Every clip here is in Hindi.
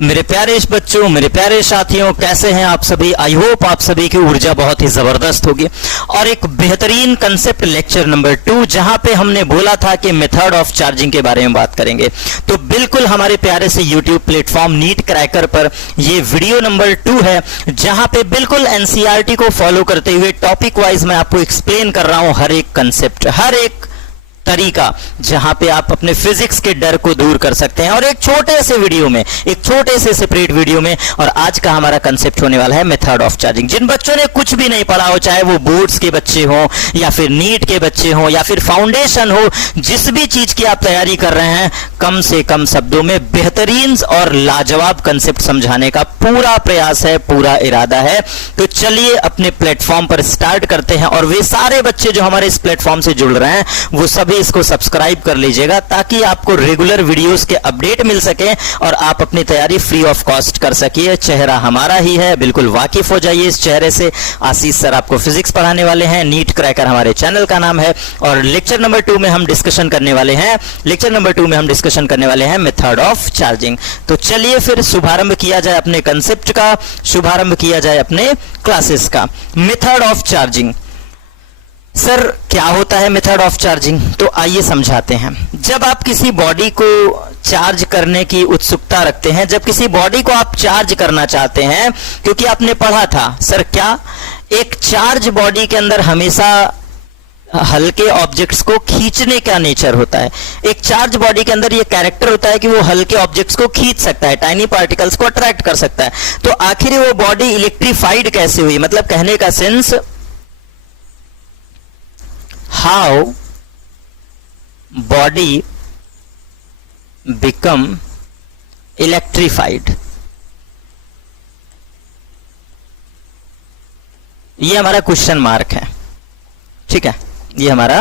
मेरे प्यारे बच्चों, मेरे प्यारे साथियों, कैसे हैं आप सभी। आई होप आप सभी की ऊर्जा बहुत ही जबरदस्त होगी। और एक बेहतरीन कंसेप्ट लेक्चर नंबर 2 जहां पे हमने बोला था कि मेथड ऑफ चार्जिंग के बारे में बात करेंगे, तो बिल्कुल हमारे प्यारे से यूट्यूब प्लेटफॉर्म नीट क्रैकर पर ये वीडियो नंबर 2 है, जहां पे बिल्कुल एनसीईआरटी को फॉलो करते हुए टॉपिक वाइज मैं आपको एक्सप्लेन कर रहा हूं हर एक कंसेप्ट, हर एक तरीका, जहां पे आप अपने फिजिक्स के डर को दूर कर सकते हैं। और एक छोटे से वीडियो में, एक छोटे से सेपरेट वीडियो में। और आज का हमारा कंसेप्ट होने वाला है मेथड ऑफ चार्जिंग। जिन बच्चों ने कुछ भी नहीं पढ़ा हो, चाहे वो बोर्ड्स के बच्चे हो या फिर नीट के बच्चे हो या फिर फाउंडेशन हो, जिस भी चीज की आप तैयारी कर रहे हैं, कम से कम शब्दों में बेहतरीन और लाजवाब कंसेप्ट समझाने का पूरा प्रयास है, पूरा इरादा है। तो चलिए अपने प्लेटफॉर्म पर स्टार्ट करते हैं। और वे सारे बच्चे जो हमारे इस प्लेटफॉर्म से जुड़ रहे हैं, वो सभी इसको सब्सक्राइब कर लीजिएगा, ताकि आपको रेगुलर वीडियोस के अपडेट मिल सके और आप अपनी तैयारी फ्री ऑफ कॉस्ट कर सकिए। चेहरा हमारा ही है, बिल्कुल वाकिफ हो जाइए इस चेहरे से। आशीष सर आपको फिजिक्स पढ़ाने वाले हैं, नीट क्रैकर हमारे चैनल का नाम है। और लेक्चर नंबर 2 में हम डिस्कशन करने वाले हैं, मेथड ऑफ चार्जिंग। तो चलिए फिर शुभारंभ किया जाए अपने कंसेप्ट का, शुभारंभ किया जाए अपने क्लासेस का। मेथड ऑफ चार्जिंग, सर क्या होता है मेथड ऑफ चार्जिंग? तो आइए समझाते हैं। जब आप किसी बॉडी को चार्ज करने की उत्सुकता रखते हैं, जब किसी बॉडी को आप चार्ज करना चाहते हैं, क्योंकि आपने पढ़ा था सर क्या, एक चार्ज बॉडी के अंदर हमेशा हल्के ऑब्जेक्ट्स को खींचने का नेचर होता है। एक चार्ज बॉडी के अंदर ये कैरेक्टर होता है कि वो हल्के ऑब्जेक्ट्स को खींच सकता है, टाइनी पार्टिकल्स को अट्रैक्ट कर सकता है। तो आखिर वो बॉडी इलेक्ट्रीफाइड कैसे हुई? मतलब कहने का sense, how body become electrified। ये हमारा क्वेश्चन मार्क है, ठीक है, ये हमारा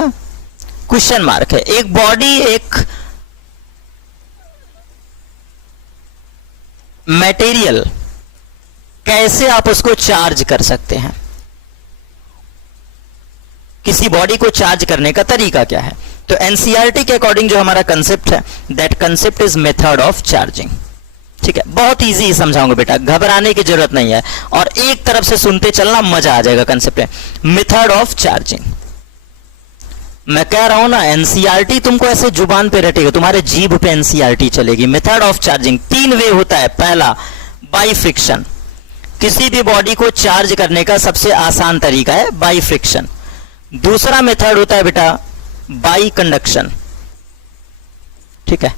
क्वेश्चन मार्क है। एक बॉडी, एक मटेरियल, कैसे आप उसको चार्ज कर सकते हैं? किसी बॉडी को चार्ज करने का तरीका क्या है? तो एनसीईआरटी के अकॉर्डिंग जो हमारा कंसेप्ट है, that concept is method of charging. ठीक है, बहुत इजी समझाऊंगा बेटा, घबराने की जरूरत नहीं है। और एक तरफ से सुनते चलना, मजा आ जाएगा। कंसेप्ट है मेथड ऑफ चार्जिंग। मैं कह रहा हूं ना, एनसीईआरटी तुमको ऐसे जुबान पे रटेगा, तुम्हारे जीभ पे एनसीईआरटी चलेगी। मेथड ऑफ चार्जिंग 3 वे होता है। पहला, बाई फ्रिक्शन। किसी भी बॉडी को चार्ज करने का सबसे आसान तरीका है बाई फ्रिक्शन। दूसरा मेथड होता है बेटा बाई कंडक्शन, ठीक है।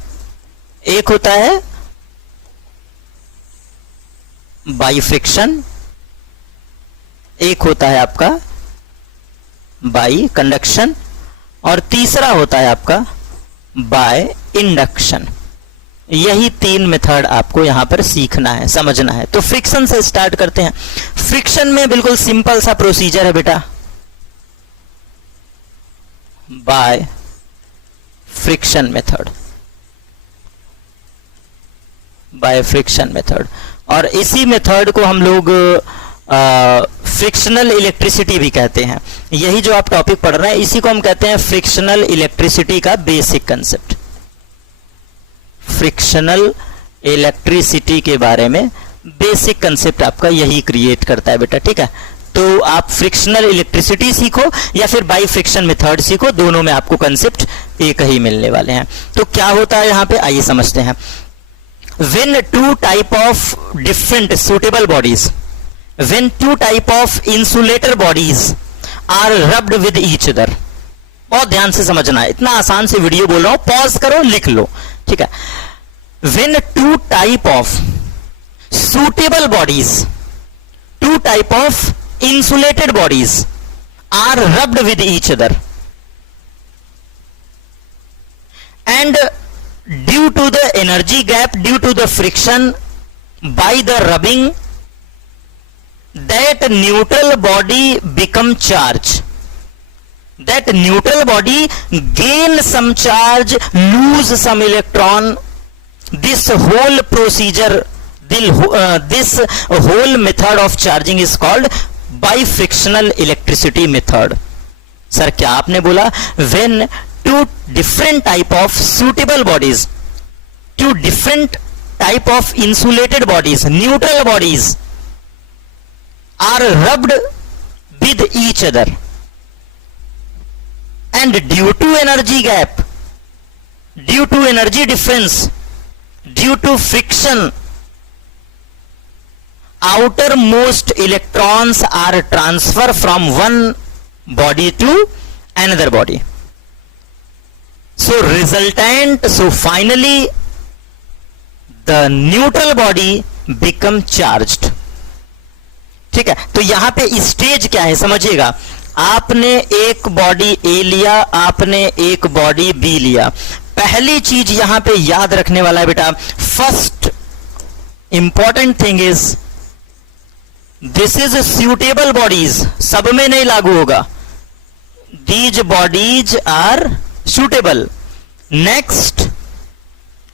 एक होता है बाई फ्रिक्शन, एक होता है आपका बाई कंडक्शन, और तीसरा होता है आपका बाय इंडक्शन। यही 3 मेथड आपको यहां पर सीखना है, समझना है। तो फ्रिक्शन से स्टार्ट करते हैं। फ्रिक्शन में बिल्कुल सिंपल सा प्रोसीजर है बेटा, by friction method, by friction method. और इसी मेथड को हम लोग फ्रिक्शनल इलेक्ट्रिसिटी भी कहते हैं। यही जो आप टॉपिक पढ़ रहे हैं, इसी को हम कहते हैं फ्रिक्शनल इलेक्ट्रिसिटी का बेसिक कंसेप्ट। फ्रिक्शनल इलेक्ट्रिसिटी के बारे में बेसिक कंसेप्ट आपका यही क्रिएट करता है बेटा, ठीक है। तो आप फ्रिक्शनल इलेक्ट्रिसिटी सीखो या फिर बाई फ्रिक्शन मेथड सीखो, दोनों में आपको कंसेप्ट एक ही मिलने वाले हैं। तो क्या होता है यहां पे, आइए समझते हैं। When two type of different suitable bodies, when two type of insulator bodies are rubbed with each other, बहुत ध्यान से समझना है, इतना आसान से वीडियो बोल रहा हूं, पॉज करो, लिख लो, ठीक है। When two type of suitable bodies, two type of insulated bodies are rubbed with each other, and due to the energy gap, due to the friction by the rubbing, that neutral body become charged, that neutral body gain some charge, lose some electron. This whole procedure, this whole method of charging is called by frictional electricity method. Sir क्या आपने बोला? When two different type of suitable bodies, two different type of insulated bodies, neutral bodies are rubbed with each other, and due to energy gap, due to energy difference, due to friction, outermost electrons are transferred from one body to another body. So finally the neutral body become charged. ठीक है, तो यहां पे स्टेज क्या है समझिएगा. आपने एक बॉडी ए लिया, आपने एक बॉडी बी लिया. पहली चीज यहां पे याद रखने वाला है बेटा, first important thing is this is suitable bodies. सब में नहीं लागू होगा. These bodies are suitable. Next,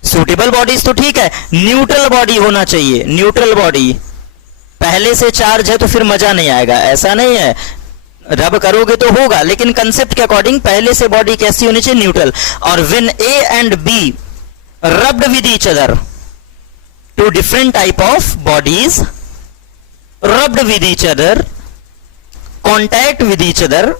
suitable bodies तो ठीक है, न्यूट्रल बॉडी होना चाहिए. न्यूट्रल बॉडी पहले से चार्ज है तो फिर मजा नहीं आएगा. ऐसा नहीं है, रब करोगे तो होगा, लेकिन कंसेप्ट के अकॉर्डिंग पहले से बॉडी कैसी होनी चाहिए, न्यूट्रल. और when A and B rubbed with each other, two different type of bodies rubbed with each other, contact with each other,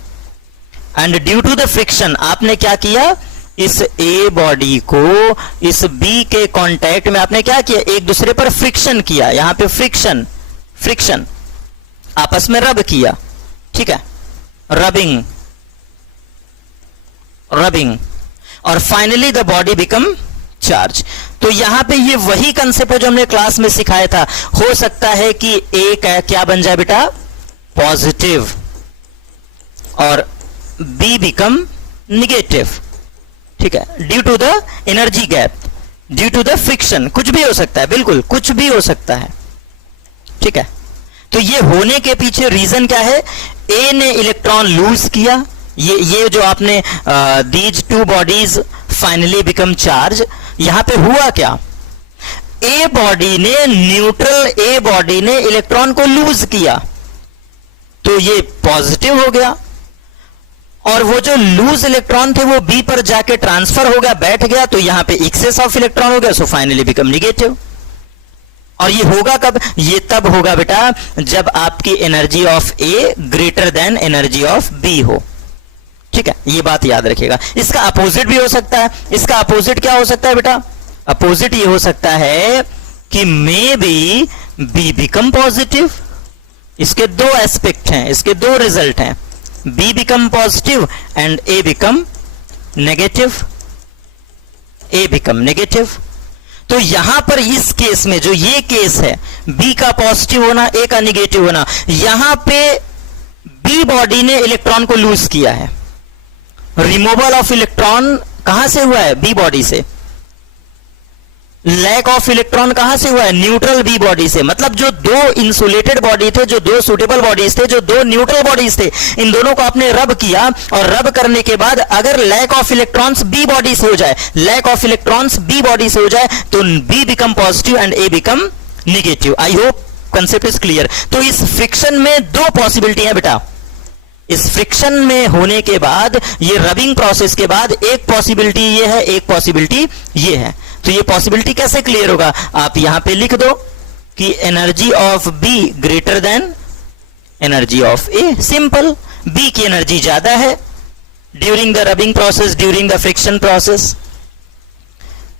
and due to the friction, आपने क्या किया, इस ए बॉडी को इस बी के कॉन्टैक्ट में आपने क्या किया, एक दूसरे पर फ्रिक्शन किया. यहां पे फ्रिक्शन, फ्रिक्शन आपस में रब किया. ठीक है, रबिंग, रबिंग, और finally the body become charge. तो यहां पे ये वही कंसेप्ट है जो हमने क्लास में सिखाया था. हो सकता है कि ए क्या बन जाए बेटा, पॉजिटिव, और बी बिकम निगेटिव. ठीक है, due to the energy gap, due to the friction. कुछ भी हो सकता है, बिल्कुल कुछ भी हो सकता है. ठीक है, तो ये होने के पीछे रीजन क्या है, ए ने इलेक्ट्रॉन लूज किया. ये जो आपने these two bodies finally become charge, यहां पे हुआ क्या, ए बॉडी ने, न्यूट्रल ए बॉडी ने इलेक्ट्रॉन को लूज किया, तो ये पॉजिटिव हो गया. और वो जो लूज इलेक्ट्रॉन थे वो बी पर जाके ट्रांसफर हो गया, बैठ गया, तो यहां पे एक्सेस ऑफ इलेक्ट्रॉन हो गया. So finally become negative. और ये होगा कब, ये तब होगा बेटा जब आपकी energy of A greater than energy of B हो. ठीक है, ये बात याद रखिएगा. इसका अपोजिट भी हो सकता है. इसका अपोजिट क्या हो सकता है बेटा, अपोजिट ये हो सकता है कि may be B become positive. इसके दो एस्पेक्ट हैं, इसके दो रिजल्ट हैं, B become positive and A become negative. A become negative. तो यहां पर इस केस में जो ये केस है, बी का पॉजिटिव होना, ए का निगेटिव होना, यहां पे बी बॉडी ने इलेक्ट्रॉन को लूज किया है. रिमूवल ऑफ इलेक्ट्रॉन कहां से हुआ है, बी बॉडी से. लैक ऑफ इलेक्ट्रॉन कहां से हुआ है, न्यूट्रल बी बॉडी से. मतलब जो दो इंसुलेटेड बॉडी थे, जो दो सुटेबल बॉडीज थे, जो दो न्यूट्रल बॉडीज थे, इन दोनों को आपने रब किया, और रब करने के बाद अगर lack of electrons B body से हो जाए, lack of electrons B body से हो जाए, तो B become positive and A become negative. I hope concept is clear. तो इस फ्रिक्शन में दो पॉसिबिलिटी है बेटा. इस फ्रिक्शन में होने के बाद, ये रबिंग प्रोसेस के बाद, एक पॉसिबिलिटी ये है, एक पॉसिबिलिटी ये है. तो ये पॉसिबिलिटी कैसे क्लियर होगा, आप यहां पे लिख दो कि energy of B greater than energy of A. Simple, B की एनर्जी ज्यादा है during the rubbing process, during the friction process.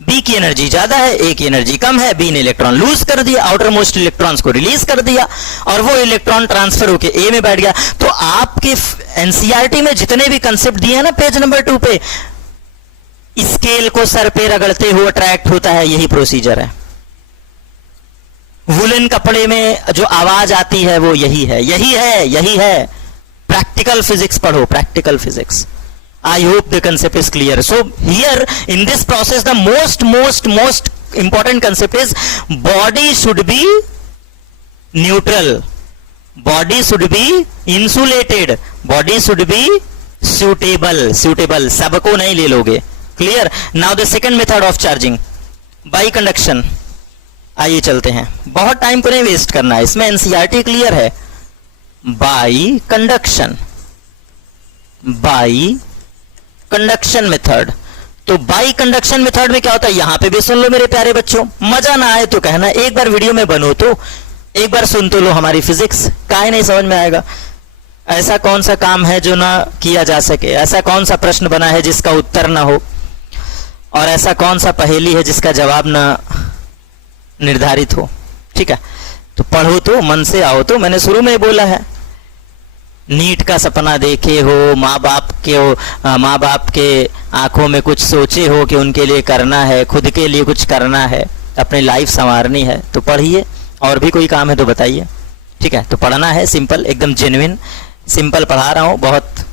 B की एनर्जी ज्यादा है, ए की एनर्जी कम है. बी ने इलेक्ट्रॉन लूज कर दिया, आउटर मोस्ट इलेक्ट्रॉन्स को रिलीज कर दिया, और वो इलेक्ट्रॉन ट्रांसफर होकर ए में बैठ गया. तो आपके एनसीईआरटी में जितने भी कंसेप्ट दिए हैं ना पेज नंबर 2 पे, स्केल को सर पे रगड़ते हुए अट्रैक्ट होता है, यही प्रोसीजर है. वुलन कपड़े में जो आवाज आती है वो यही है, यही है, यही है. प्रैक्टिकल फिजिक्स पढ़ो, practical physics. I hope the concept is clear. So here in this process, the most important concept is body should be neutral, body should be insulated, body should be suitable. सबको नहीं ले लोगे. Clear? Now the second method of charging by conduction. आइए चलते हैं, बहुत टाइम को नहीं वेस्ट करना है, इसमें एनसीईआरटी क्लियर है. By conduction, by conduction method. तो बाई कंडक्शन मेथड में क्या होता है, यहां पे भी सुन लो मेरे प्यारे बच्चों, मजा ना आए तो कहना, एक बार वीडियो में बनो तो एक बार सुन तो लो हमारी फिजिक्स, काहे नहीं समझ में आएगा। ऐसा कौन सा काम है जो ना किया जा सके, ऐसा कौन सा प्रश्न बना है जिसका उत्तर ना हो, और ऐसा कौन सा पहेली है जिसका जवाब ना निर्धारित हो। ठीक है, तो पढ़ो तो, मन से आओ तो, मैंने शुरू में बोला है, नीट का सपना देखे हो, माँ बाप के आंखों में कुछ सोचे हो कि उनके लिए करना है, खुद के लिए कुछ करना है, अपनी लाइफ संवारनी है, तो पढ़िए। और भी कोई काम है तो बताइए। ठीक है, तो पढ़ना है, सिंपल, एकदम जेन्युइन सिंपल पढ़ा रहा हूँ। बहुत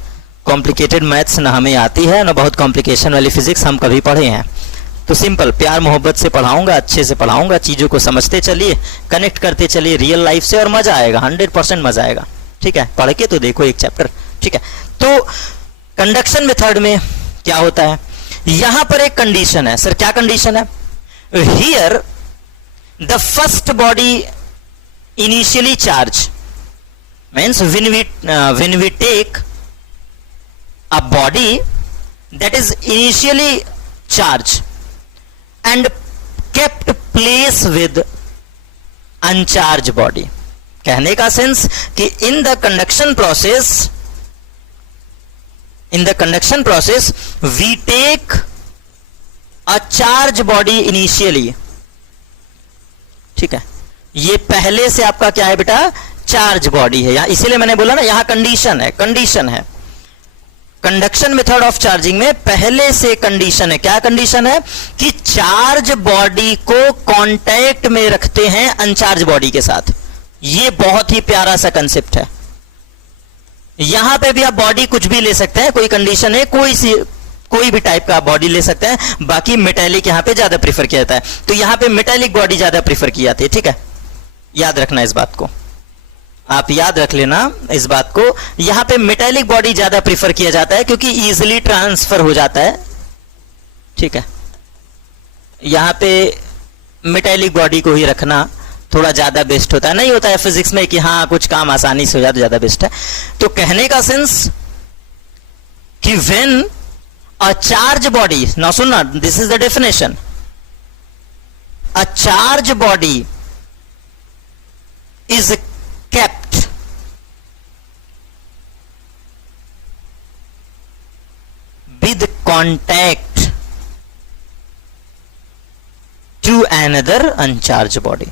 कॉम्प्लिकेटेड मैथ्स ना हमें आती है, ना बहुत कॉम्प्लिकेशन वाली फिजिक्स हम कभी पढ़े हैं। तो सिंपल प्यार मोहब्बत से पढ़ाऊंगा, अच्छे से पढ़ाऊंगा, चीज़ों को समझते चलिए, कनेक्ट करते चलिए रियल लाइफ से, और मजा आएगा, 100% मजा आएगा। ठीक है, पढ़ के तो देखो एक चैप्टर। ठीक है, तो कंडक्शन मेथड में क्या होता है, यहां पर एक कंडीशन है। सर क्या कंडीशन है? Here the first body initially charge means when we take a body that is initially charged and kept place with uncharged body. कहने का सेंस कि in the conduction process we take a charged body initially. ठीक है, ये पहले से आपका क्या है बेटा, चार्ज बॉडी है, यहां इसीलिए मैंने बोला ना, यहां कंडीशन है। कंडक्शन मेथड ऑफ चार्जिंग में पहले से कंडीशन है। क्या कंडीशन है? कि चार्ज बॉडी को कांटेक्ट में रखते हैं अनचार्ज बॉडी के साथ। यह बहुत ही प्यारा सा कंसेप्ट है। यहां पे भी आप बॉडी कुछ भी ले सकते हैं, कोई कंडीशन है, कोई भी टाइप का बॉडी ले सकते हैं। बाकी मेटेलिक यहां पे ज्यादा प्रीफर किया जाता है, तो यहां पे मेटेलिक बॉडी ज्यादा प्रीफर की जाती है। ठीक है, याद रखना इस बात को, आप याद रख लेना इस बात को। यहां पे मेटेलिक बॉडी ज्यादा प्रीफर किया जाता है क्योंकि इजीली ट्रांसफर हो जाता है। ठीक है, यहां पे मेटेलिक बॉडी को ही रखना थोड़ा ज्यादा बेस्ट होता है। नहीं होता है फिजिक्स में कि हाँ कुछ काम आसानी से हो जाता, ज्यादा बेस्ट है। तो कहने का सेंस कि when a charge body, now सुनना, this is the definition, a charge body is kept with contact to another uncharged body.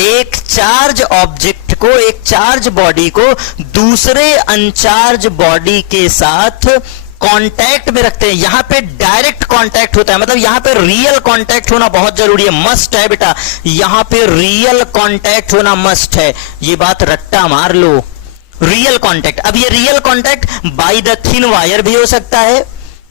एक चार्ज ऑब्जेक्ट को, एक चार्ज बॉडी को दूसरे अनचार्ज बॉडी के साथ कांटेक्ट में रखते हैं। यहां पे डायरेक्ट कांटेक्ट होता है, मतलब यहां पे रियल कांटेक्ट होना बहुत जरूरी है, मस्ट है बेटा। यहां पे रियल कांटेक्ट होना मस्ट है, ये बात रट्टा मार लो, रियल कांटेक्ट। अब ये real contact by the thin wire भी हो सकता है,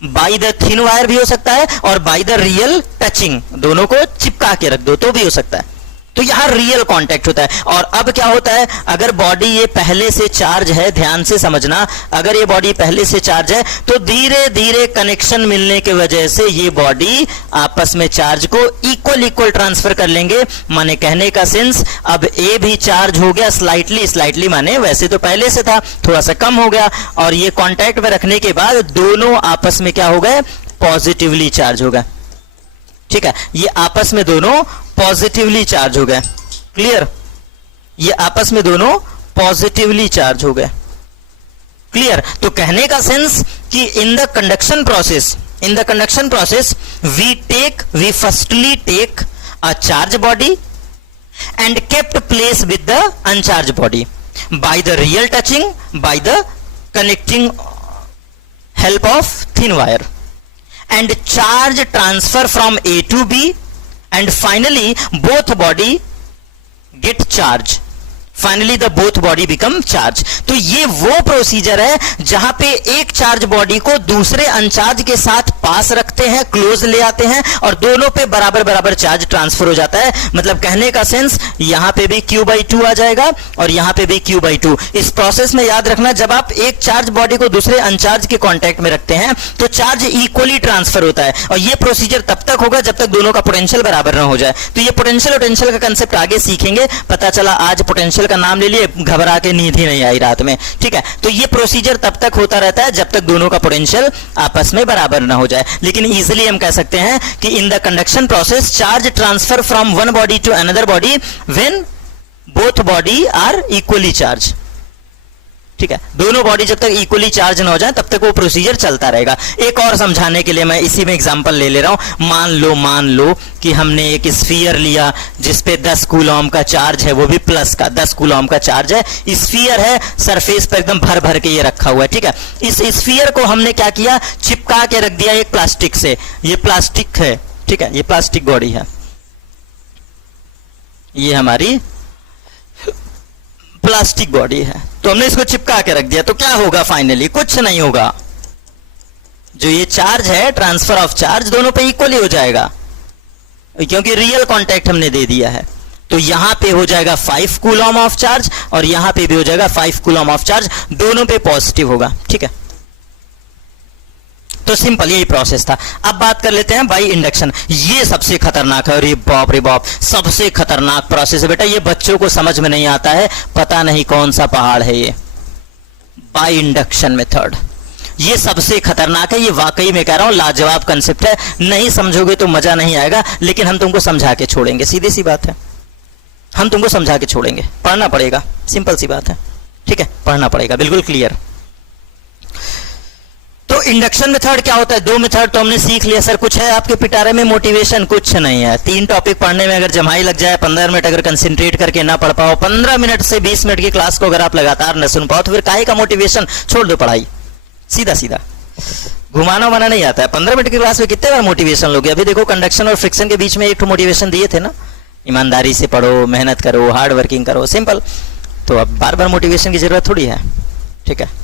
बाय द थिन वायर भी हो सकता है, और बाय द रियल टचिंग, दोनों को चिपका के रख दो तो भी हो सकता है। तो यहां रियल कांटेक्ट होता है। और अब क्या होता है, अगर बॉडी ये पहले से चार्ज है, ध्यान से समझना, अगर ये बॉडी पहले से चार्ज है तो धीरे धीरे कनेक्शन मिलने की वजह से ये बॉडी आपस में चार्ज को इक्वल ट्रांसफर कर लेंगे। माने कहने का सेंस, अब ए भी चार्ज हो गया स्लाइटली माने वैसे तो पहले से था, थोड़ा सा कम हो गया, और ये कांटेक्ट में रखने के बाद दोनों आपस में क्या हो गए, पॉजिटिवली चार्ज हो गए। ठीक है, ये आपस में दोनों पॉजिटिवली चार्ज हो गए। क्लियर? ये आपस में दोनों पॉजिटिवली चार्ज हो गए। क्लियर? तो कहने का सेंस कि in the conduction process we firstly take a charge body and kept place with the uncharge body by the real touching, by the connecting help of thin wire, and charge transfer from A to B, and finally both body get charge. Finally the both body become charge. तो ये वो प्रोसीजर है जहां पे एक चार्ज बॉडी को दूसरे अनचार्ज के साथ पास रखते हैं, क्लोज ले आते हैं, और दोनों पे बराबर बराबर चार्ज ट्रांसफर हो जाता है। मतलब कहने का सेंस, यहां पे भी Q/2 आ जाएगा और यहां पे भी Q/2। इस प्रोसेस में याद रखना, जब आप एक चार्ज बॉडी को दूसरे अनचार्ज के कॉन्टेक्ट में रखते हैं तो चार्ज इक्वली ट्रांसफर होता है, और ये प्रोसीजर तब तक होगा जब तक दोनों का पोटेंशियल बराबर ना हो जाए। तो ये पोटेंशियल का कंसेप्ट आगे सीखेंगे। पता चला आज पोटेंशियल पोटेंशियल का नाम ले लिए, घबरा के नींद ही नहीं आई रात में, ठीक है। तो ये प्रोसीजर तब तक होता रहता है जब तक दोनों का पोटेंशियल आपस में बराबर ना हो जाए। लेकिन इजीली हम कह सकते हैं कि in the conduction process charge transfer from one body to another body when both body are equally charge, ठीक है। दोनों बॉडी जब तक इक्वली चार्ज ना हो जाए तब तक वो प्रोसीजर चलता रहेगा। एक और समझाने के लिए मैं इसी में एग्जांपल ले ले रहा हूं। मान लो कि हमने एक स्फीयर लिया जिसपे 10 कूलॉम का चार्ज है, वो भी प्लस का 10 कूलॉम का चार्ज है। स्फीयर है, सरफेस पर एकदम भर भर के ये रखा हुआ है, ठीक है। इस स्फीयर को हमने क्या किया, चिपका के रख दिया एक प्लास्टिक से। ये प्लास्टिक है, ठीक है, ये प्लास्टिक बॉडी है, ये हमारी प्लास्टिक बॉडी है। तो हमने इसको चिपका के रख दिया, तो क्या होगा फाइनली, कुछ नहीं होगा। जो ये चार्ज है, ट्रांसफर ऑफ चार्ज दोनों पे इक्वली हो जाएगा, क्योंकि रियल कांटेक्ट हमने दे दिया है। तो यहां पे हो जाएगा 5 कूलॉम ऑफ चार्ज और यहां पे भी हो जाएगा 5 कूलॉम ऑफ चार्ज, दोनों पे पॉजिटिव होगा, ठीक है। तो सिंपल यही प्रोसेस था। अब बात कर लेते हैं बाई इंडक्शन। ये सबसे खतरनाक है, अरे बाप रे बाप, सबसे खतरनाक प्रोसेस है बेटा। ये बच्चों को समझ में नहीं आता है, पता नहीं कौन सा पहाड़ है ये। बाई इंडक्शन मेथड ये सबसे खतरनाक है। ये वाकई में कह रहा हूं लाजवाब कंसेप्ट है। नहीं समझोगे तो मजा नहीं आएगा, लेकिन हम तुमको समझा के छोड़ेंगे, सीधी सी बात है। हम तुमको समझा के छोड़ेंगे, पढ़ना पड़ेगा, सिंपल सी बात है, ठीक है, पढ़ना पड़ेगा, बिल्कुल क्लियर। तो इंडक्शन मेथड क्या होता है, 2 मेथड तो हमने सीख लिया। सर कुछ है आपके पिटारे में मोटिवेशन? कुछ नहीं है। 3 टॉपिक पढ़ने में अगर जमाई लग जाए, 15 मिनट अगर कंसंट्रेट करके ना पढ़ पाओ, 15 मिनट से 20 मिनट की क्लास को अगर आप लगातार न सुन पाओ, तो फिर काहे का मोटिवेशन, छोड़ दो पढ़ाई, सीधा सीधा। घुमाना वाना नहीं आता है। 15 मिनट की क्लास में कितने बार मोटिवेशन लोगे? अभी देखो कंडक्शन और फ्रिक्शन के बीच में एक मोटिवेशन दिए थे ना, ईमानदारी से पढ़ो, मेहनत करो, हार्ड वर्किंग करो, सिंपल। तो अब बार बार मोटिवेशन की जरूरत थोड़ी है, ठीक है।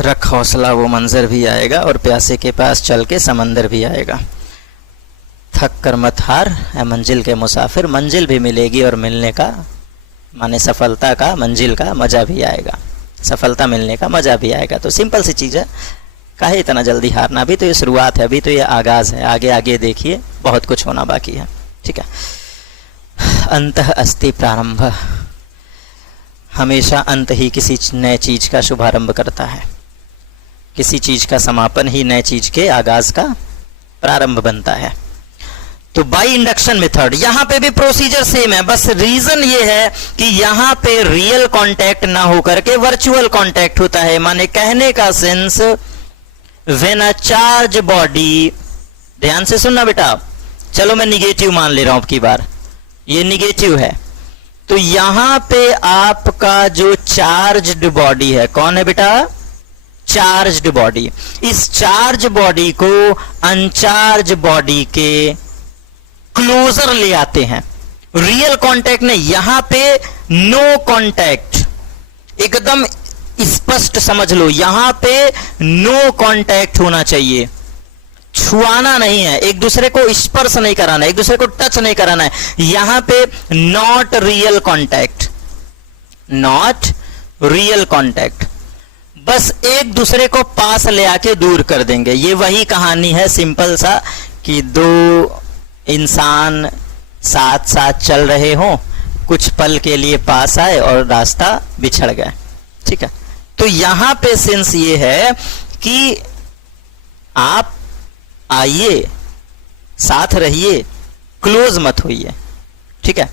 रख हौसला वो मंजर भी आएगा और प्यासे के पास चल के समंदर भी आएगा। थक कर मत हार है मंजिल के मुसाफिर, मंजिल भी मिलेगी और मिलने का माने सफलता का, मंजिल का मजा भी आएगा, सफलता मिलने का मजा भी आएगा। तो सिंपल सी चीज है, काहे इतना जल्दी हारना? अभी तो ये शुरुआत है, अभी तो ये आगाज है, आगे आगे देखिए बहुत कुछ होना बाकी है, ठीक है। अंतः अस्ति प्रारंभ, हमेशा अंत ही किसी नए चीज का शुभारंभ करता है। किसी चीज का समापन ही नए चीज के आगाज का प्रारंभ बनता है। तो बाई इंडक्शन मेथड, यहां पे भी प्रोसीजर सेम है, बस रीजन ये है कि यहां पे रियल कांटेक्ट ना होकर के वर्चुअल कांटेक्ट होता है। माने कहने का sense, when a charge body, ध्यान से सुनना बेटा, चलो मैं निगेटिव मान ले रहा हूं अब की बार, ये निगेटिव है। तो यहां पे आपका जो चार्ज्ड बॉडी है, कौन है बेटा? Charged body. इस चार्ज बॉडी को अनचार्ज बॉडी के क्लोजर ले आते हैं। रियल कांटेक्ट नहीं, यहां पे नो कांटेक्ट, एकदम स्पष्ट समझ लो, यहां पे नो कांटेक्ट होना चाहिए। छुआना नहीं है, एक दूसरे को स्पर्श नहीं कराना है, एक दूसरे को टच नहीं कराना है। यहां पे not real contact, not real contact, बस एक दूसरे को पास ले आके दूर कर देंगे। ये वही कहानी है सिंपल सा कि 2 इंसान साथ साथ चल रहे हों, कुछ पल के लिए पास आए और रास्ता बिछड़ गए, ठीक है। तो यहां पे सेंस ये है कि आप आइए, साथ रहिए, क्लोज मत होइए, ठीक है,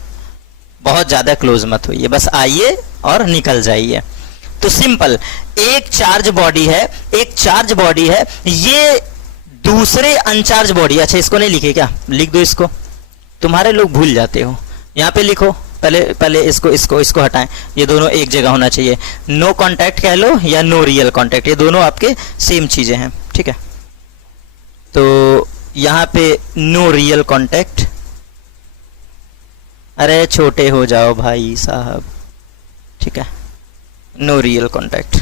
बहुत ज्यादा क्लोज मत होइए, बस आइए और निकल जाइए। तो सिंपल, एक चार्ज बॉडी है, एक चार्ज बॉडी है, ये दूसरे अनचार्ज बॉडी, अच्छा इसको नहीं लिखे क्या? लिख दो इसको, तुम्हारे लोग भूल जाते हो, यहां पे लिखो, पहले इसको हटाएं, ये दोनों एक जगह होना चाहिए। नो कांटेक्ट कह लो या नो रियल कांटेक्ट, ये दोनों आपके सेम चीजें हैं, ठीक है। तो यहां पे नो रियल कांटेक्ट, अरे छोटे हो जाओ भाई साहब, ठीक है, नो रियल कांटेक्ट,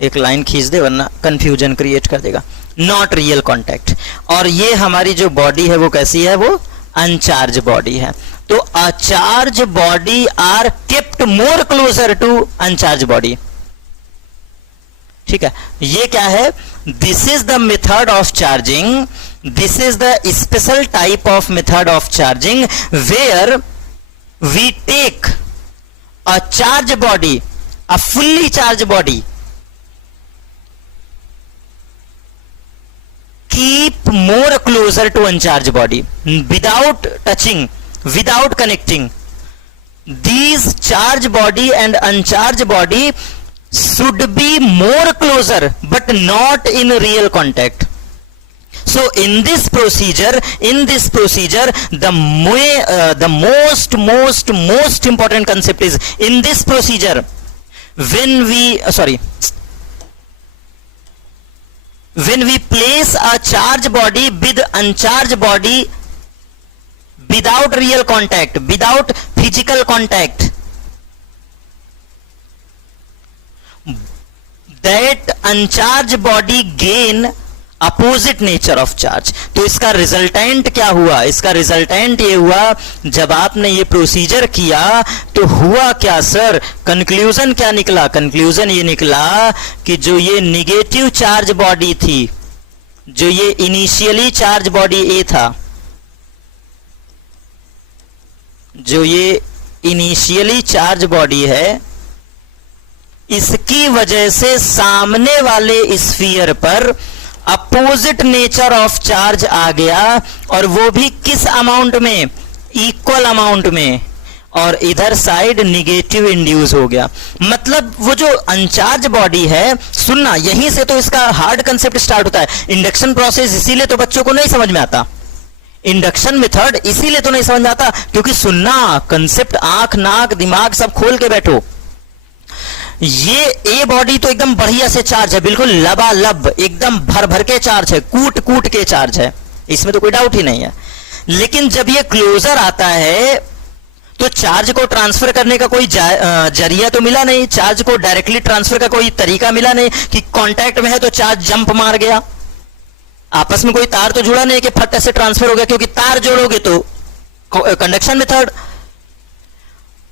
एक लाइन खींच दे वरना कंफ्यूजन क्रिएट कर देगा। Not real contact. और ये हमारी जो बॉडी है वो कैसी है? वो अनचार्ज बॉडी है। तो a charge body are kept more closer to uncharge body, ठीक है। ये क्या है? This is the method of charging, this is the special type of method of charging where we take a charged body, a fully charged body, keep more closer to uncharged body without touching, without connecting. These charged body and uncharged body should be more closer but not in real contact. So in this procedure, the most important concept is, in this procedure, when we place a charged body with uncharged body without real contact, without physical contact, that uncharged body gain opposite nature of charge. तो इसका रिजल्टेंट क्या हुआ? इसका रिजल्टेंट ये हुआ, जब आपने ये प्रोसीजर किया तो हुआ क्या सर? कंक्लूजन क्या निकला? कंक्लूजन ये निकला कि जो ये निगेटिव चार्ज बॉडी थी, जो ये इनिशियली चार्ज बॉडी ए था, जो ये इनिशियली चार्ज बॉडी है, इसकी वजह से सामने वाले स्फीयर पर अपोजिट नेचर ऑफ चार्ज आ गया, और वो भी किस अमाउंट में? इक्वल अमाउंट में, और इधर साइड निगेटिव इंड्यूस हो गया. मतलब वो जो अनचार्ज बॉडी है, सुनना, यहीं से तो इसका हार्ड कंसेप्ट स्टार्ट होता है. इंडक्शन प्रोसेस इसीलिए तो बच्चों को नहीं समझ में आता, इंडक्शन मेथड इसीलिए तो नहीं समझ में आता, क्योंकि सुनना, कंसेप्ट आंख नाक दिमाग सब खोल के बैठो. ये ए बॉडी तो एकदम बढ़िया से चार्ज है, बिल्कुल लबालब, एकदम भर भर के चार्ज है, कूट कूट के चार्ज है, इसमें तो कोई डाउट ही नहीं है. लेकिन जब ये क्लोजर आता है तो चार्ज को ट्रांसफर करने का कोई जरिया तो मिला नहीं, चार्ज को डायरेक्टली ट्रांसफर का कोई तरीका मिला नहीं कि कांटेक्ट में है तो चार्ज जंप मार गया. आपस में कोई तार तो जुड़ा नहीं कि फट से ट्रांसफर हो गया, क्योंकि तार जोड़ोगे तो कंडक्शन मेथड,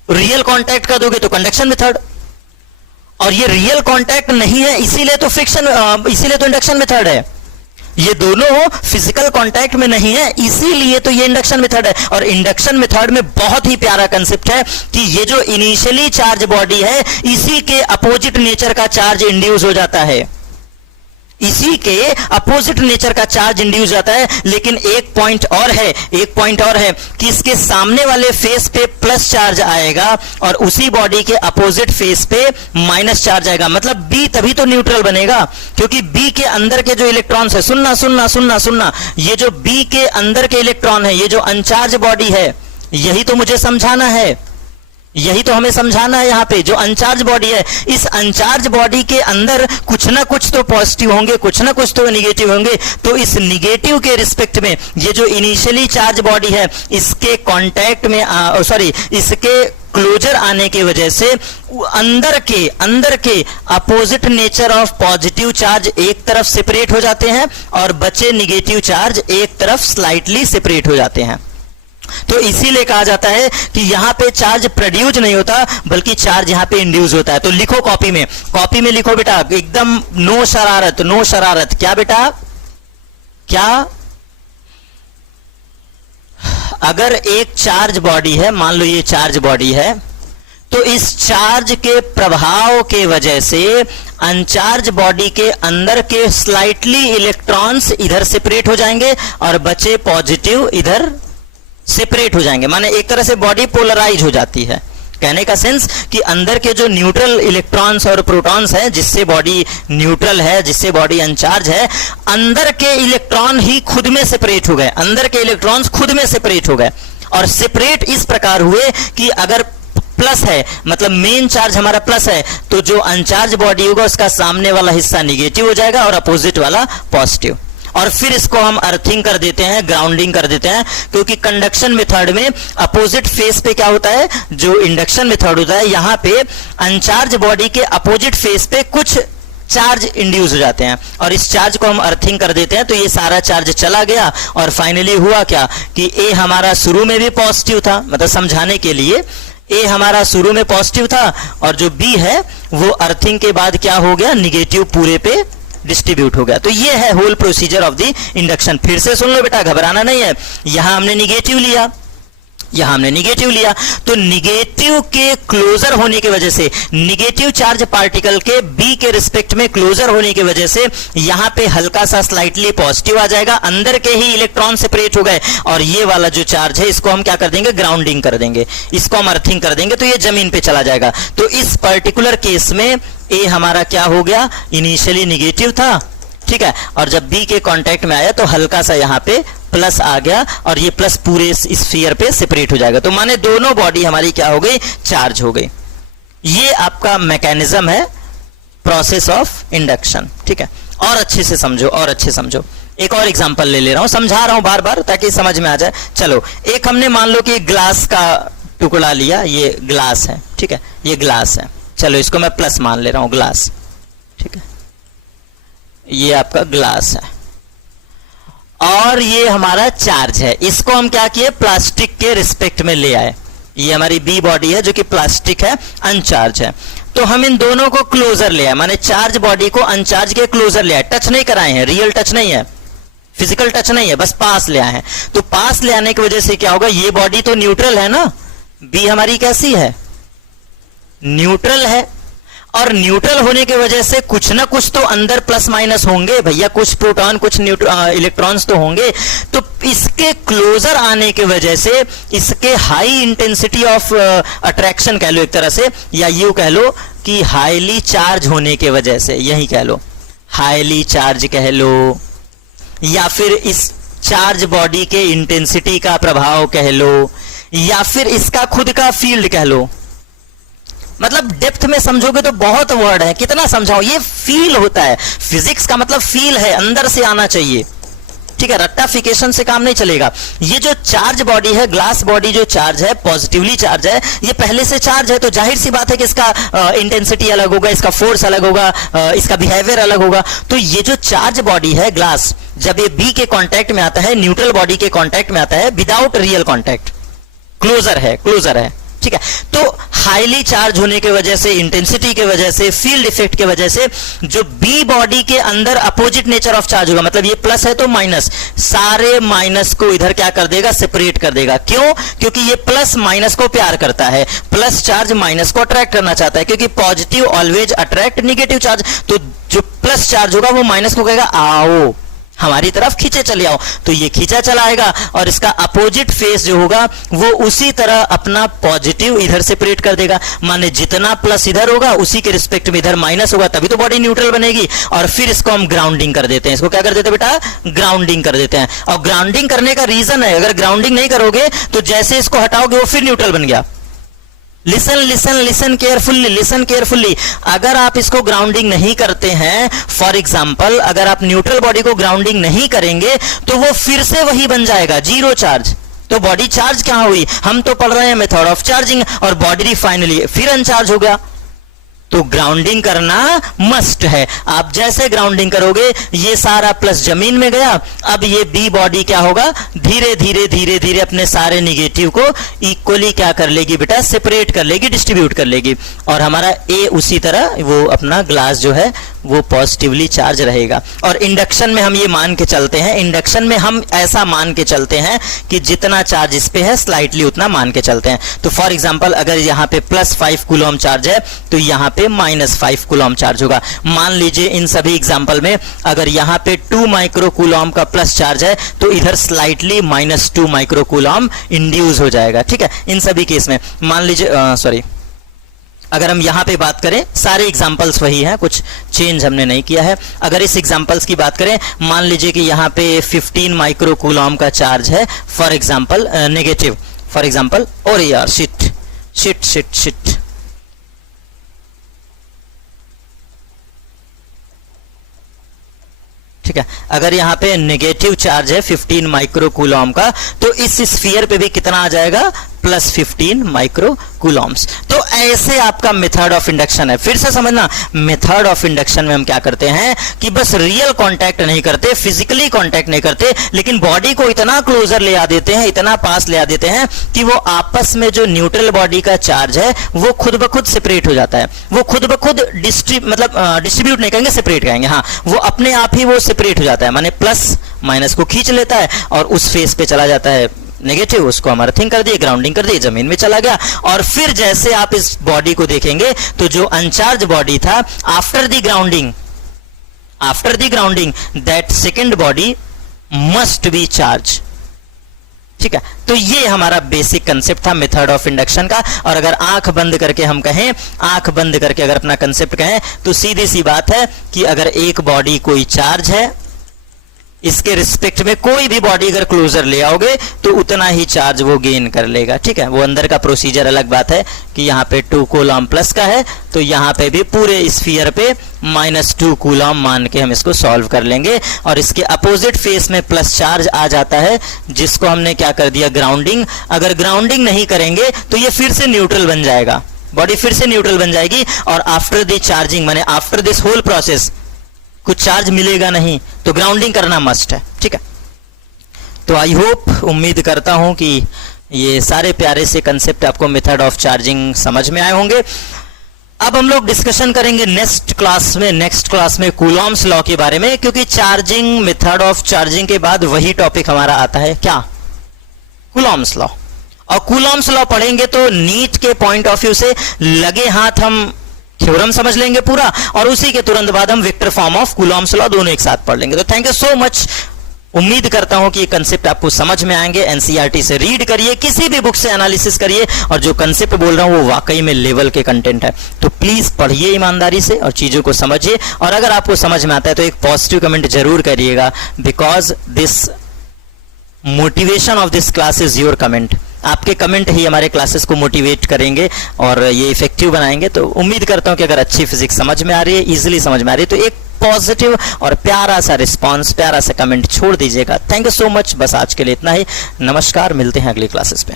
रियल कांटेक्ट कर दोगे तो कंडक्शन मेथड, और ये रियल कांटेक्ट नहीं है, इसीलिए तो फ्रिक्शन, इसीलिए तो इंडक्शन मेथड है. ये दोनों फिजिकल कांटेक्ट में नहीं है, इसीलिए तो ये इंडक्शन मेथड है. और इंडक्शन मेथड में बहुत ही प्यारा कंसेप्ट है कि ये जो इनिशियली चार्ज बॉडी है, इसी के अपोजिट नेचर का चार्ज इंड्यूस हो जाता है, इसी के अपोजिट नेचर का चार्ज इंड्यूस जाता है. लेकिन एक पॉइंट और है कि इसके सामने वाले फेस पे प्लस चार्ज आएगा और उसी बॉडी के अपोजिट फेस पे माइनस चार्ज आएगा. मतलब बी तभी तो न्यूट्रल बनेगा, क्योंकि बी के अंदर के जो इलेक्ट्रॉन्स है, सुनना, ये जो बी के अंदर के इलेक्ट्रॉन है, ये जो अनचार्ज बॉडी है, यही तो मुझे समझाना है, यही तो हमें समझाना है. यहां पे जो अनचार्ज बॉडी है, इस अनचार्ज बॉडी के अंदर कुछ ना कुछ तो पॉजिटिव होंगे, कुछ ना कुछ तो नेगेटिव होंगे. तो इस नेगेटिव के रिस्पेक्ट में ये जो इनिशियली चार्ज बॉडी है, इसके कांटेक्ट में इसके क्लोजर आने की वजह से अंदर के opposite nature of positive charge एक तरफ सेपरेट हो जाते हैं और बचे नेगेटिव चार्ज एक तरफ स्लाइटली सेपरेट हो जाते हैं. तो इसीलिए कहा जाता है कि यहां पे चार्ज प्रोड्यूस नहीं होता, बल्कि चार्ज यहां पे इंड्यूस होता है. तो लिखो कॉपी में लिखो बेटा, एकदम नो शरारत. क्या बेटा, क्या? अगर एक चार्ज बॉडी है, मान लो ये चार्ज बॉडी है, तो इस चार्ज के प्रभाव के वजह से अनचार्ज बॉडी के अंदर के स्लाइटली इलेक्ट्रॉन्स इधर सेपरेट हो जाएंगे और बचे पॉजिटिव इधर सेपरेट हो जाएंगे. माने एक तरह से बॉडी पोलराइज हो जाती है. कहने का सेंस कि अंदर के जो न्यूट्रल इलेक्ट्रॉन्स और प्रोटॉन्स हैं, जिससे बॉडी न्यूट्रल है, जिससे बॉडी अनचार्ज है, अंदर के इलेक्ट्रॉन ही खुद में सेपरेट हो गए, अंदर के इलेक्ट्रॉन्स खुद में सेपरेट हो गए. और सेपरेट इस प्रकार हुए कि अगर प्लस है, मतलब मेन चार्ज हमारा प्लस है, तो जो अनचार्ज बॉडी होगा उसका सामने वाला हिस्सा निगेटिव हो जाएगा और अपोजिट वाला पॉजिटिव. और फिर इसको हम अर्थिंग कर देते हैं, ग्राउंडिंग कर देते हैं, क्योंकि कंडक्शन मेथड में अपोजिट फेस पे क्या होता है, जो इंडक्शन मेथड होता है, यहां पे अनचार्ज बॉडी के अपोजिट फेस पे कुछ चार्ज इंड्यूस हो जाते हैं और इस चार्ज को हम अर्थिंग कर देते हैं. तो ये सारा चार्ज चला गया और फाइनली हुआ क्या कि ए हमारा शुरू में भी पॉजिटिव था, मतलब समझाने के लिए ए हमारा शुरू में पॉजिटिव था, और जो बी है वो अर्थिंग के बाद क्या हो गया, निगेटिव पूरे पे डिस्ट्रीब्यूट हो गया. तो ये है whole procedure of the induction. फिर से सुन लो बेटा, घबराना नहीं है. यहां हमने निगेटिव लिया, यहां हमने निगेटिव लिया, तो निगेटिव के क्लोजर होने की वजह से, निगेटिव चार्ज पार्टिकल के बी के रिस्पेक्ट में क्लोजर होने की वजह से यहां पे हल्का सा स्लाइटली पॉजिटिव आ जाएगा, अंदर के ही इलेक्ट्रॉन सेपरेट हो गए, और ये वाला जो चार्ज है इसको हम क्या कर देंगे, ग्राउंडिंग कर देंगे, इसको हम अर्थिंग कर देंगे, तो ये जमीन पे चला जाएगा। तो इस पर्टिकुलर केस में ए हमारा क्या हो गया, इनिशियली निगेटिव था, ठीक है, और जब बी के कांटेक्ट में आया तो हल्का सा यहां पे प्लस आ गया, और ये प्लस पूरे स्फीयर पे सेपरेट हो जाएगा, तो माने दोनों बॉडी हमारी क्या हो गई, चार्ज हो गई। ये आपका मैकेनिज्म है प्रोसेस ऑफ इंडक्शन, ठीक है। और अच्छे से समझो, और अच्छे समझो। एक और एग्जांपल ले ले रहा हूं, समझा रहा हूं बार बार ताकि समझ में आ जाए। चलो, एक हमने मान लो कि ग्लास का टुकड़ा लिया, ये ग्लास है, ठीक है, ये ग्लास है, चलो इसको मैं प्लस मान ले रहा हूं, ग्लास, ठीक है, ये आपका ग्लास है, और ये हमारा चार्ज है, इसको हम क्या किए, प्लास्टिक के रिस्पेक्ट में ले आए। ये हमारी बी बॉडी है जो कि प्लास्टिक है, अनचार्ज है, तो हम इन दोनों को क्लोजर ले आए, माने चार्ज बॉडी को अनचार्ज के क्लोजर ले आए, टच नहीं कराए हैं, रियल टच नहीं है, फिजिकल टच नहीं है, बस पास ले आए हैं। तो पास ले आने की वजह से क्या होगा, ये बॉडी तो न्यूट्रल है ना, बी हमारी कैसी है, न्यूट्रल है, और न्यूट्रल होने की वजह से कुछ ना कुछ तो अंदर प्लस माइनस होंगे भैया, कुछ प्रोटॉन कुछ इलेक्ट्रॉन्स तो होंगे, तो इसके क्लोजर आने की वजह से, इसके हाई इंटेंसिटी ऑफ अट्रैक्शन कह लो एक तरह से, या यूं कह लो कि हाईली चार्ज होने की वजह से, यही कह लो, हाईली चार्ज कह लो, या फिर इस चार्ज बॉडी के इंटेंसिटी का प्रभाव कह लो, या फिर इसका खुद का फील्ड कह लो। मतलब डेप्थ में समझोगे तो बहुत वर्ड है, कितना समझाओ, ये फील होता है, फिजिक्स का मतलब फील है, अंदर से आना चाहिए, ठीक है, रट्टाफिकेशन से काम नहीं चलेगा। ये जो चार्ज बॉडी है, ग्लास बॉडी जो चार्ज है, पॉजिटिवली चार्ज है, ये पहले से चार्ज है, तो जाहिर सी बात है कि इसका इंटेंसिटी अलग होगा, इसका फोर्स अलग होगा, इसका बिहेवियर अलग होगा। तो ये जो चार्ज बॉडी है ग्लास, जब ये बी के कांटेक्ट में आता है, न्यूट्रल बॉडी के कांटेक्ट में आता है, विदाउट रियल कांटेक्ट, क्लोजर है, क्लोजर है, ठीक है, तो हाईली चार्ज होने की वजह से, इंटेंसिटी की वजह से, फील्ड इफेक्ट की वजह से, जो बी बॉडी के अंदर अपोजिट नेचर ऑफ चार्ज होगा, मतलब ये प्लस है तो माइनस, सारे माइनस को इधर क्या कर देगा, सेपरेट कर देगा। क्यों? क्योंकि ये प्लस माइनस को प्यार करता है, प्लस चार्ज माइनस को अट्रैक्ट करना चाहता है, क्योंकि positive always attract negative charge. तो जो प्लस चार्ज होगा वो माइनस को कहेगा आओ हमारी तरफ खींचे चले आओ, तो ये खींचा चला आएगा, और इसका अपोजिट फेस जो होगा वो उसी तरह अपना पॉजिटिव इधर सेपरेट कर देगा। माने जितना प्लस इधर होगा उसी के रिस्पेक्ट में इधर माइनस होगा, तभी तो बॉडी न्यूट्रल बनेगी। और फिर इसको हम ग्राउंडिंग कर देते हैं, इसको क्या कर देते हैं बेटा, ग्राउंडिंग कर देते हैं। और ग्राउंडिंग करने का रीजन है, अगर ग्राउंडिंग नहीं करोगे तो जैसे इसको हटाओगे वो फिर न्यूट्रल बन गया। Listen listen listen carefully, listen carefully. अगर आप इसको ग्राउंडिंग नहीं करते हैं, फॉर एग्जांपल अगर आप न्यूट्रल बॉडी को ग्राउंडिंग नहीं करेंगे तो वो फिर से वही बन जाएगा, जीरो चार्ज। तो बॉडी चार्ज कहां हुई, हम तो पढ़ रहे हैं मेथड ऑफ चार्जिंग, और बॉडी फाइनली फिर अनचार्ज हो गया। तो ग्राउंडिंग करना मस्ट है। आप जैसे ग्राउंडिंग करोगे ये सारा प्लस जमीन में गया, अब ये बी बॉडी क्या होगा, धीरे धीरे धीरे धीरे अपने सारे निगेटिव को इक्वली क्या कर लेगी बेटा, सेपरेट कर लेगी, डिस्ट्रीब्यूट कर लेगी। और हमारा ए उसी तरह वो अपना ग्लास जो है वो पॉजिटिवली चार्ज रहेगा। और इंडक्शन में हम ये मान के चलते हैं, इंडक्शन में हम ऐसा मान के चलते हैं कि जितना चार्ज इस पे है स्लाइटली उतना मान के चलते हैं। तो फॉर एग्जांपल अगर यहाँ पे +5 कूलम चार्ज है तो यहाँ पे -5 कूलम चार्ज होगा। मान लीजिए इन सभी एग्जांपल में अगर यहाँ पे 2 माइक्रो कूलम का प्लस चार्ज है तो इधर स्लाइटली -2 माइक्रो कूलम इंड्यूस हो जाएगा, ठीक है। इन सभी केस में मान लीजिए अगर हम यहां पे बात करें, सारे एग्जांपल्स वही हैं, कुछ चेंज हमने नहीं किया है। अगर इस एग्जांपल्स की बात करें, मान लीजिए कि यहां पे 15 माइक्रो कूलम का चार्ज है, for example negative, for example, और यार शिट शिट शिट शिट ठीक है। अगर यहाँ पे नेगेटिव चार्ज है 15 माइक्रो कूलम का, तो इस स्फीयर पे भी कितना आ जाएगा, +15 माइक्रो कूलम्स। तो ऐसे आपका मेथड ऑफ इंडक्शन है। फिर से समझना, मेथड ऑफ इंडक्शन में हम क्या करते हैं कि बस रियल कांटेक्ट नहीं करते, फिजिकली कांटेक्ट नहीं करते, लेकिन बॉडी को इतना क्लोजर ले आ देते हैं, इतना पास ले आ देते हैं कि वो आपस में जो न्यूट्रल बॉडी का चार्ज है वो खुद ब खुद सेपरेट हो जाता है। वो खुद ब खुद डिस्ट्रीब्यूट नहीं कहेंगे, सेपरेट कहेंगे, हाँ, वो अपने आप ही वो सेपरेट हो जाता है, माने प्लस माइनस को खींच लेता है और उस फेस पे चला जाता है नेगेटिव, उसको हम अर्थिंग कर दिए, ग्राउंडिंग कर दिए, जमीन में चला गया। और फिर जैसे आप इस बॉडी को देखेंगे तो जो अनचार्ज बॉडी था, after the grounding that second body must be charge. ठीक है, तो ये हमारा बेसिक कंसेप्ट था मेथड ऑफ इंडक्शन का। और अगर आंख बंद करके हम कहें, आंख बंद करके अगर अपना कंसेप्ट कहें, तो सीधी सी बात है कि अगर एक बॉडी कोई चार्ज है, इसके रिस्पेक्ट में कोई भी बॉडी अगर क्लोजर ले आओगे तो उतना ही चार्ज वो गेन कर लेगा। ठीक है, वो अंदर का प्रोसीजर अलग बात है कि यहाँ पे 2 कूलम प्लस का है, तो यहाँ पे भी पूरे स्फीयर पे -2 कूलम मान के हम इसको सॉल्व कर लेंगे। और इसके अपोजिट फेस में प्लस चार्ज आ जाता है, जिसको हमने क्या कर दिया, ग्राउंडिंग। अगर ग्राउंडिंग नहीं करेंगे तो ये फिर से न्यूट्रल बन जाएगा, बॉडी फिर से न्यूट्रल बन जाएगी। और आफ्टर द चार्जिंग, माने आफ्टर दिस होल प्रोसेस कुछ चार्ज मिलेगा नहीं, तो ग्राउंडिंग करना मस्ट है। ठीक है, तो आई होप, उम्मीद करता हूं कि ये सारे प्यारे से कंसेप्ट आपको मेथड ऑफ चार्जिंग समझ में आए होंगे। अब हम लोग डिस्कशन करेंगे नेक्स्ट क्लास में कूलॉम्स लॉ के बारे में, क्योंकि चार्जिंग, मेथड ऑफ चार्जिंग के बाद वही टॉपिक हमारा आता है, क्या, कूलॉम्स लॉ। और कूलॉम्स लॉ पढ़ेंगे तो नीट के पॉइंट ऑफ व्यू से लगे हाथ हम थ्योरम समझ लेंगे पूरा, और उसी के तुरंत बाद हम vector form of Coulomb's law दोनों एक साथ पढ़ लेंगे। तो थैंक यू सो मच। उम्मीद करता हूं कि ये कंसेप्ट आपको समझ में आएंगे। एनसीईआरटी से रीड करिए, किसी भी बुक से एनालिसिस करिए, और जो कंसेप्ट बोल रहा हूं वो वाकई में लेवल के कंटेंट है। तो प्लीज पढ़िए ईमानदारी से और चीजों को समझिए। और अगर आपको समझ में आता है तो एक पॉजिटिव कमेंट जरूर करिएगा, because this motivation of this class is your comment. आपके कमेंट ही हमारे क्लासेस को मोटिवेट करेंगे और ये इफेक्टिव बनाएंगे। तो उम्मीद करता हूं कि अगर अच्छी फिजिक्स समझ में आ रही है, इजीली समझ में आ रही है, तो एक पॉजिटिव और प्यारा सा रिस्पांस, प्यारा सा कमेंट छोड़ दीजिएगा। Thank you so much. बस आज के लिए इतना ही। नमस्कार, मिलते हैं अगली क्लासेस पे।